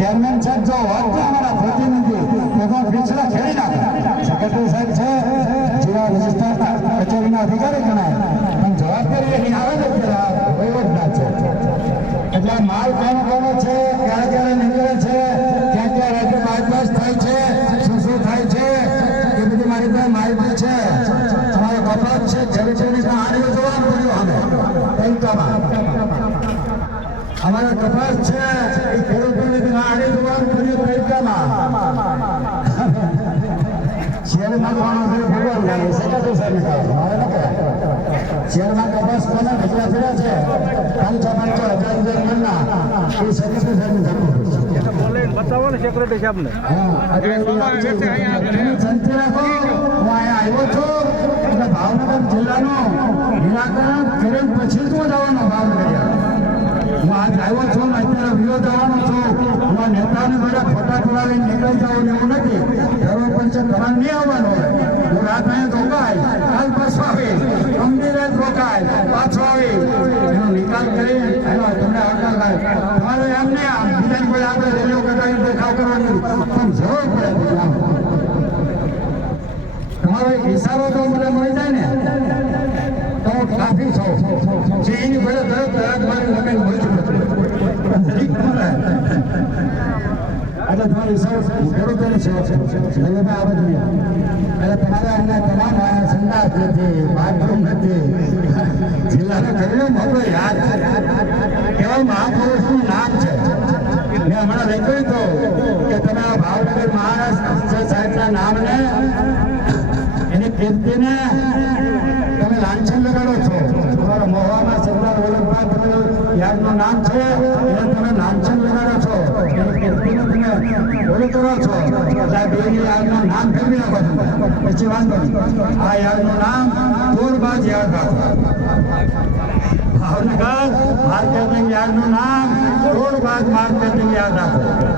Chairman સાહેબ જો હોત તો અમારા પ્રતિનિધિ તો પીછડા ખેડી નાખે. સેક્રેટરી સાહેબ છે જેવા રજિસ્ટર કચેરીના અધિકારી ગણાય પણ જવાબદારી એની આવે ને વહીવટદાર છે. એટલે માલ કોનો છે, ક્યારે ક્યારે નીકળે છે, ક્યાં ક્યાં રાજ્ય બાયપાસ થાય છે, શું થાય છે એ બધી મારી પાસે માહિતી છે. તમારો કપાસ છે ખેડૂતોની આડીઓ જોવાનું પડ્યું અમે બેંકમાં. અમારો કપાસ છે એ ખેડૂતોની આડી જોવાનું પડ્યું બેંકમાં. શેરમાં કોનો છે ભગવાન જાણે, સેક્રેટરી સાહેબ મારે ન કહેવાય. શેરમાં કપાસ કોને ઢગલા ફેર્યા છે 500-1000 મણના એ સેક્રેટરી સાહેબ બતાવો ને સેક્રેટરી સાહેબ ને. આવ્યો છું એટલે ભાવનગર જિલ્લાનું નિરાકરણ કર્યા પછી જ હું જવાનો ભાવનગર. હું આજ આવ્યો છું અત્યારે વિરોધ આવવાનો છું. હું નેતાને બધા ફોટા પડાવીને નીકળી જાઉં એવું નથી. જરૂર પડશે તમારે નહીં આવવાનું હોય. હું રાત અહીંયા રોકાય, કાલ પાછો આવી, અમદી રાત રોકાય, પાછો આવી એનો નિકાલ કરી એનો તમને આવકાર થાય. તમારે એમ નહીં આમ બીજાને કોઈ આપણે રેલીઓ કરાવી દેખાવ કરવાની પણ જરૂર પડે. તમારો એક હિસાબો તો મને મળી જાય ને તો હું કાફી છું. જે એની ભલે તરત મારી લગાવી મળી એટલે તમારો હિસાબ ખેડૂતોની સેવા છે. એટલે આ બધું એટલે તમારે એના તમામ સંદાસ નથી, બાથરૂમ નથી, જિલ્લાનો ઘરેલું મોટો યાદ કેવા મહાપુરુષનું નામ છે. મેં હમણાં લખ્યું હતું કે તમે આ ભાવનગર મહારાષ્ટ્ર સાહેબના નામને એની કીર્તિને તમે લાંછન લગાડો છો. તમારા મહુવામાં સરદાર વલ્લભભાઈ પટેલ યાદનું નામ છે એને તમે લાંછન લગાડો છો, એની કીર્તિને તમે ઓલું કરો છો. સાહેબ એની યાદનું નામ ફેરવી નાખો પછી વાંધો નહીં. આ યાદનું નામ દૂરબાજ યાદ રાખો. ભાવનગર માર્કેટિંગ યાર્ડનું નામ દૂરબાજ માર્કેટિંગ યાદ રાખો.